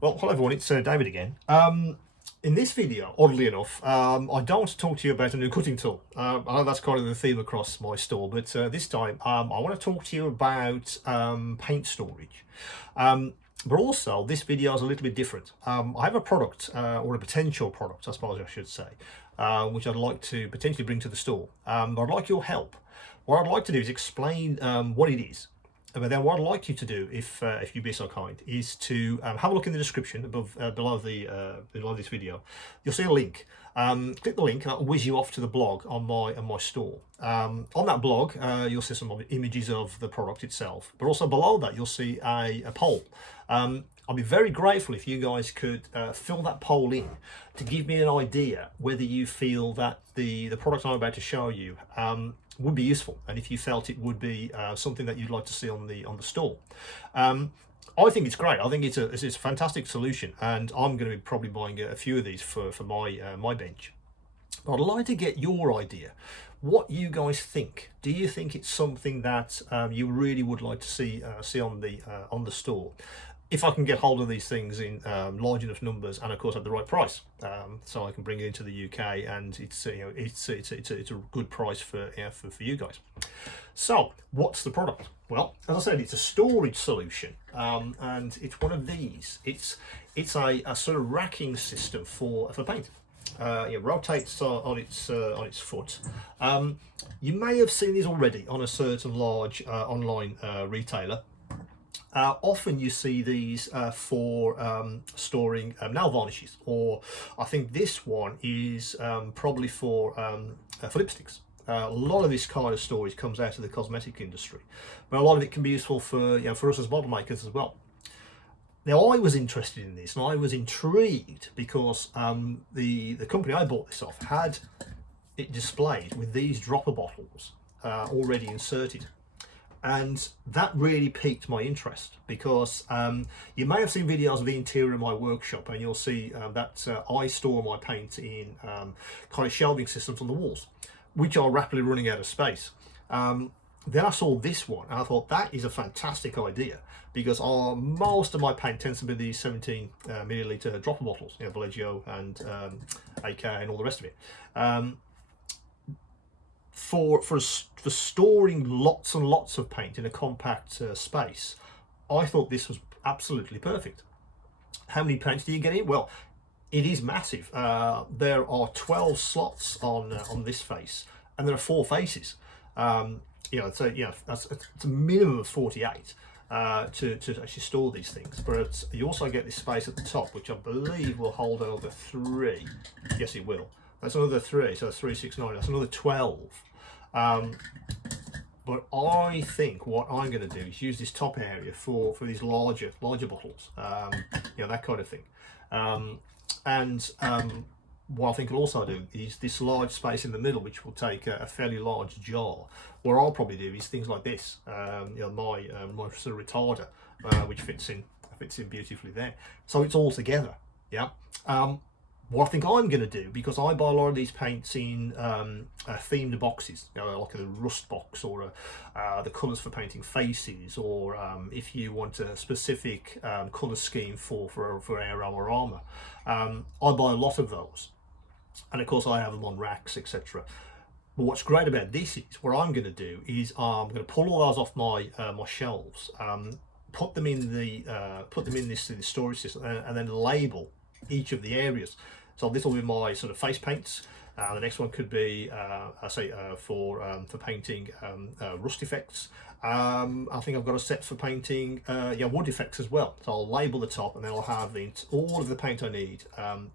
Well, hello everyone, it's David again. In this video, oddly enough, I don't want to talk to you about a new cutting tool. I know that's kind of the theme across my store, but this time I want to talk to you about paint storage. But also, this video is a little bit different. I have a product, or a potential product, I suppose I should say, which I'd like to potentially bring to the store. But I'd like your help. What I'd like to do is explain what it is. But then what I'd like you to do, if you'd be so kind, is to have a look in the description above, below this video. You'll see a link. Click the link and that'll whiz you off to the blog on my store. On that blog, you'll see some images of the product itself, but also below that you'll see a poll. I'd be very grateful if you guys could fill that poll in to give me an idea whether you feel that the product I'm about to show you would be useful, and if you felt it would be something that you'd like to see on the store. I think it's great. I think it's a fantastic solution, and I'm going to be probably buying a few of these for my bench. But I'd like to get your idea. What you guys think? Do you think it's something that you really would like to see on the store? If I can get hold of these things in large enough numbers, and of course at the right price, so I can bring it into the UK, and it's a good price for you guys. So what's the product? Well, as I said, it's a storage solution, and it's one of these. It's a sort of racking system for paint. It rotates on its foot. You may have seen these already on a certain large online retailer. Often you see these for storing nail varnishes, or I think this one is probably for lipsticks. A lot of this kind of storage comes out of the cosmetic industry, but a lot of it can be useful for for us as model makers as well. Now, I was interested in this, and I was intrigued because the company I bought this off had it displayed with these dropper bottles already inserted. And that really piqued my interest because you may have seen videos of the interior of my workshop, and you'll see that I store my paint in kind of shelving systems on the walls, which are rapidly running out of space. Then I saw this one and I thought that is a fantastic idea, because most of my paint tends to be these 17 milliliter dropper bottles, Vallejo and AK and all the rest of it. For storing lots and lots of paint in a compact space, I thought this was absolutely perfect. How many paints do you get in? Well, it is massive. There are 12 slots on this face, and there are 4 faces. It's a minimum of 48 to actually store these things. But you also get this space at the top, which I believe will hold another 3. Yes, it will. That's another 3, so that's 3, 6, 9. That's another 12. But I think what I'm going to do is use this top area for these larger bottles, that kind of thing. What I think I'll also do is this large space in the middle, which will take a fairly large jar. What I'll probably do is things like this, my sort of retarder, which fits in beautifully there. So it's all together, yeah. What I think I'm going to do, because I buy a lot of these paints in themed boxes, like a rust box, or the colours for painting faces, or if you want a specific colour scheme for aero or armour. I buy a lot of those, and of course I have them on racks, etc. But what's great about this is what I'm going to do is I'm going to pull all those off my shelves, put them in this storage system, and then label each of the areas. So this will be my sort of face paints. The next one could be, for painting rust effects. I think I've got a set for painting wood effects as well. So I'll label the top, and then I'll have all of the paint I need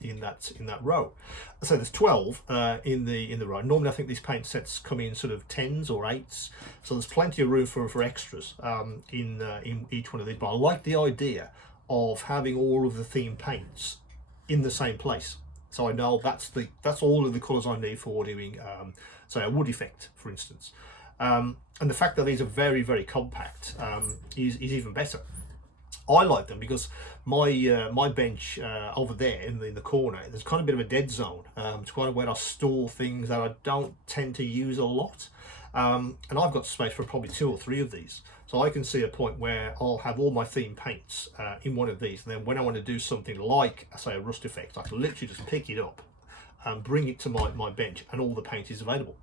in that row. So there's 12 in the row. Normally, I think these paint sets come in sort of 10s or 8s. So there's plenty of room for extras in each one of these. But I like the idea of having all of the theme paints in the same place, so I know that's all of the colours I need for doing say a wood effect, for instance. And the fact that these are very, very compact is even better. I like them because my bench over there in the corner, there's kind of a bit of a dead zone. It's kind of where I store things that I don't tend to use a lot. And I've got space for probably 2 or 3 of these. So I can see a point where I'll have all my theme paints in one of these, and then when I want to do something like, say, a rust effect, I can literally just pick it up and bring it to my bench, and all the paint is available.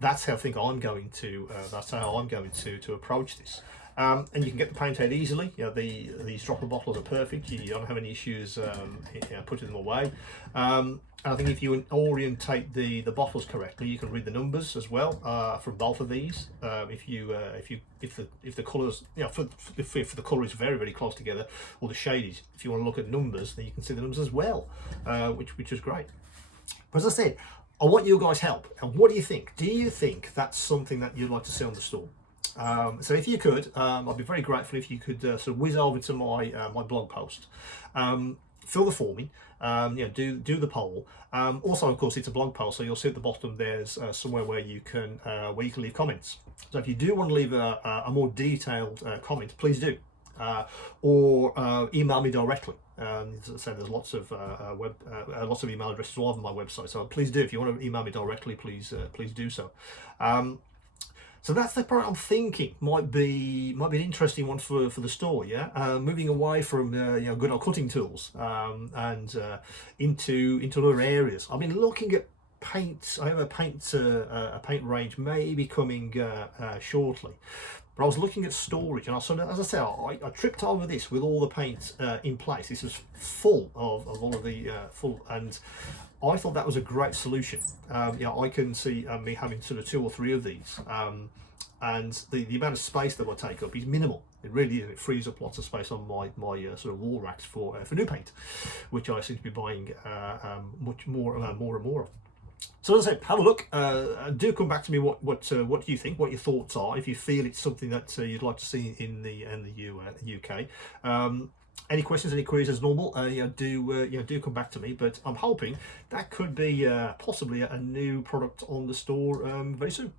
That's how I think I'm going to. That's how I'm going to approach this. And you can get the paint out easily. You know, these dropper bottles are perfect. You don't have any issues putting them away. And I think if you orientate the bottles correctly, you can read the numbers as well from both of these. If the colours, you know, if the colour is very close together, or the shade is, if you want to look at numbers, then you can see the numbers as well, which is great. But as I said, I want you guys' help. And what do you think? Do you think that's something that you'd like to see on the store? So if you could, I'd be very grateful if you could sort of whiz over to my my blog post, fill the form in, you know, do the poll. Also, of course, it's a blog post, so you'll see at the bottom there's somewhere where you can leave comments. So if you do want to leave a more detailed comment, please do, or email me directly. As I said, there's lots of lots of email addresses all over my website, so please do. If you want to email me directly, please do so. So that's the part I'm thinking might be an interesting one for the store. Yeah, moving away from you know, good old cutting tools and into other areas. I've been looking at paints. I have a paint range maybe coming shortly. But I was looking at storage, and as I said, I tripped over this with all the paint in place. This is full of all of the full, and I thought that was a great solution. Yeah, I can see me having sort of 2 or 3 of these, and the amount of space that will take up is minimal. It really is. It frees up lots of space on my sort of wall racks for new paint, which I seem to be buying much more and more of. So as I said, have a look. Do come back to me. What do you think? What your thoughts are? If you feel it's something that you'd like to see in the UK. Any questions, any queries, as normal, do come back to me. But I'm hoping that could be possibly a new product on the store very soon.